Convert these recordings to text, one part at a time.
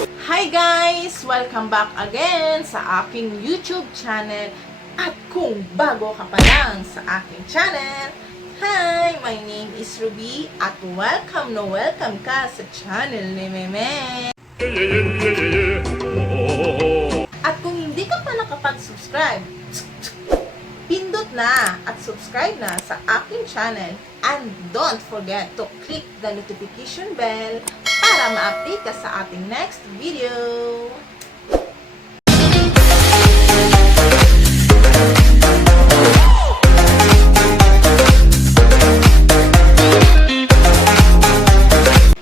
Hi guys! Welcome back again sa aking YouTube channel. At kung bago ka pa lang sa aking channel, hi! My name is Ruby at welcome ka sa channel ni Meme. At kung hindi ka pa nakapag-subscribe, pindot na at subscribe na sa aking channel. And don't forget to click the notification bell para ma-update ka sa ating next video.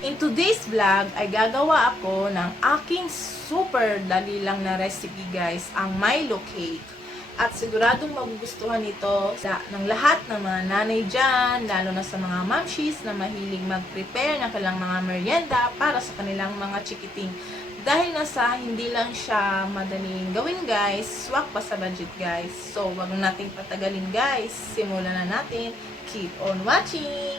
In today's vlog ay gagawa ako ng aking super dali lang na recipe guys, ang Milo cake. At siguradong magugustuhan ito ng lahat ng mga nanay dyan, lalo na sa mga mamshies na mahilig mag-prepare ng kanilang mga merienda para sa kanilang mga chikiting. Dahil nasa hindi lang siya madaling gawin guys, swak pa sa budget guys. So, wag nating patagalin guys. Simulan na natin. Keep on watching!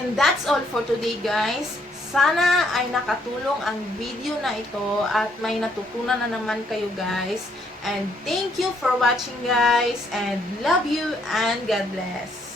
And that's all for today, guys. Sana ay nakatulong ang video na ito at may natutunan na naman kayo, guys. And thank you for watching, guys. And love you and God bless.